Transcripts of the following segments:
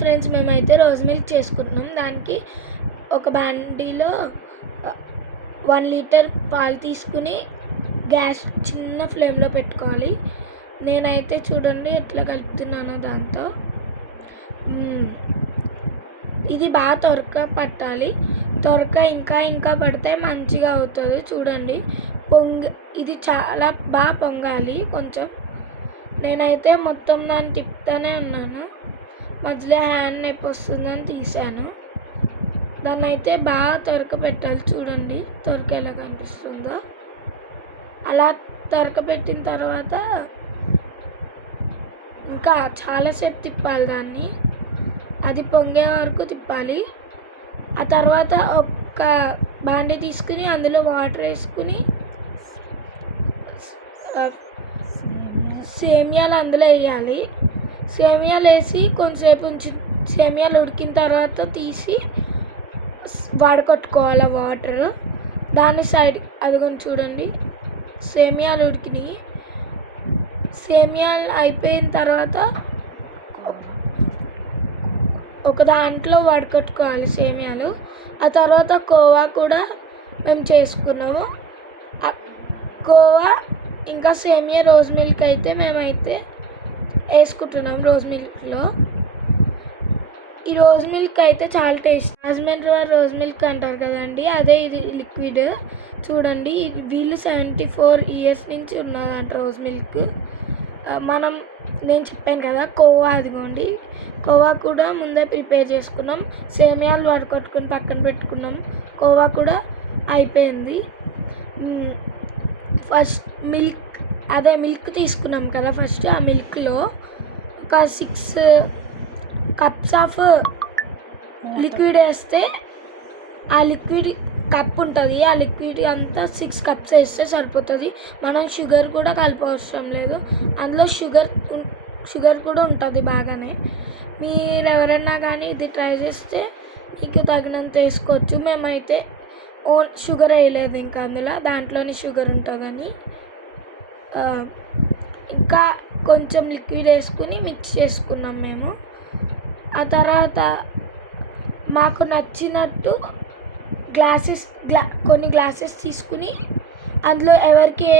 Friends, మేమైతే rose milk చేసుకుంటున్నాం. దానికి ఒక బాండీలో 1 లీటర్ పాలు తీసుకుని గ్యాస్ చిన్న ఫ్లేమ్లో పెట్టుకోవాలి. నేనైతే చూడండి ఎట్లా కలుపుతున్నానో దాంతో. ఇది బాగా త్వరగా పట్టాలి. త్వరగా ఇంకా పడితే మంచిగా అవుతుంది. చూడండి ఇది చాలా బాగా పొంగాలి. కొంచెం నేనైతే మొత్తం దాన్ని తిప్పుతూనే ఉన్నాను. మధ్యలో హ్యాండ్ నొప్పి వస్తుందని తీసాను. దాన్ని అయితే బాగా త్వరగా పెట్టాలి. చూడండి త్వరగా ఎలా కనిపిస్తుందో. అలా త్వరగా పెట్టిన తర్వాత ఇంకా చాలాసేపు తిప్పాలి దాన్ని. అది పొంగే వరకు తిప్పాలి. ఆ తర్వాత ఒక బాండీ తీసుకుని అందులో వాటర్ వేసుకుని సేమియాలు అందులో వేయాలి. సేమియాలు వేసి కొంతసేపు సేమియాలు ఉడికిన తర్వాత తీసి వడకట్టుకోవాలి వాటర్. దాని సైడ్ అదిగోని చూడండి సేమియాలు ఉడికినాయి. సేమియాలు అయిపోయిన తర్వాత ఒక దాంట్లో వడకట్టుకోవాలి సేమియాలు. ఆ తర్వాత కోవా కూడా మేము చేసుకున్నాము. కోవా ఇంకా సేమియా రోజ్ మిల్క్ అయితే మేమైతే వేసుకుంటున్నాం రోజ్ మిల్క్లో. ఈ రోజ్ మిల్క్ అయితే చాలా టేస్ట్. రాజమండ్రి వారు రోజ్ మిల్క్ అంటారు కదండి, అదే ఇది లిక్విడ్. చూడండి వీళ్ళు 74 years నుంచి ఉన్నదంట రోజ్ మిల్క్. నేను చెప్పాను కదా కోవా, అదిగోండి కోవా కూడా ముందే ప్రిపేర్ చేసుకున్నాం. సేమియాలు వడకట్టుకుని పక్కన పెట్టుకున్నాం. కోవా కూడా అయిపోయింది. ఫస్ట్ మిల్క్ తీసుకున్నాం కదా. ఫస్ట్ ఆ మిల్క్లో ఒక 6 cups ఆఫ్ లిక్విడ్ వేస్తే ఆ లిక్విడ్ కప్ ఉంటుంది. ఆ లిక్విడ్ అంతా 6 cups వేస్తే సరిపోతుంది. మనం షుగర్ కూడా కలపవసరం లేదు. అందులో షుగర్ కూడా ఉంటుంది బాగానే. మీరు ఎవరైనా కానీ ఇది ట్రై చేస్తే మీకు తగినంత వేసుకోవచ్చు. మేమైతే షుగర్ వేయలేదు, ఇంకా దాంట్లోనే షుగర్ ఉంటుందని. ఇంకా కొంచెం లిక్విడ్ వేసుకుని మిక్స్ చేసుకున్నాం మేము. ఆ తర్వాత మాకు నచ్చినట్టు కొన్ని గ్లాసెస్ తీసుకుని అందులో ఎవరికి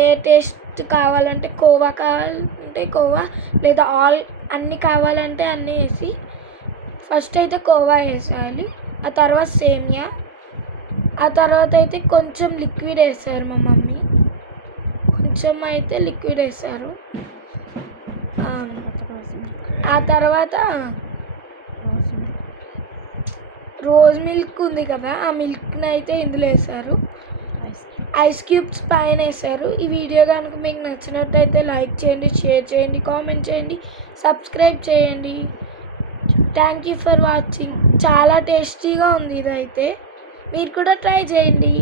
ఏ టేస్ట్ కావాలంటే కోవా కావాలంటే కోవా, లేదా అన్నీ కావాలంటే అన్నీ వేసి ఫస్ట్ అయితే కోవా వేసేయాలి. ఆ తర్వాత సేమియా, ఆ తర్వాత అయితే కొంచెం లిక్విడ్ వేసారు మా మమ్మీ. కొంచెం అయితే లిక్విడ్ వేసారు. ఆ తర్వాత రోజ్ మిల్క్ ఉంది కదా, ఆ మిల్క్ని అయితే ఇందులో వేసారు. ఐస్ క్యూబ్స్ పైన వేసారు. ఈ వీడియో కనుక మీకు నచ్చినట్టయితే లైక్ చేయండి, షేర్ చేయండి, కామెంట్ చేయండి, సబ్స్క్రైబ్ చేయండి. Thank you for watching. చాలా టేస్టీగా ఉంది ఇదైతే. మీరు కూడా ట్రై చేయండి.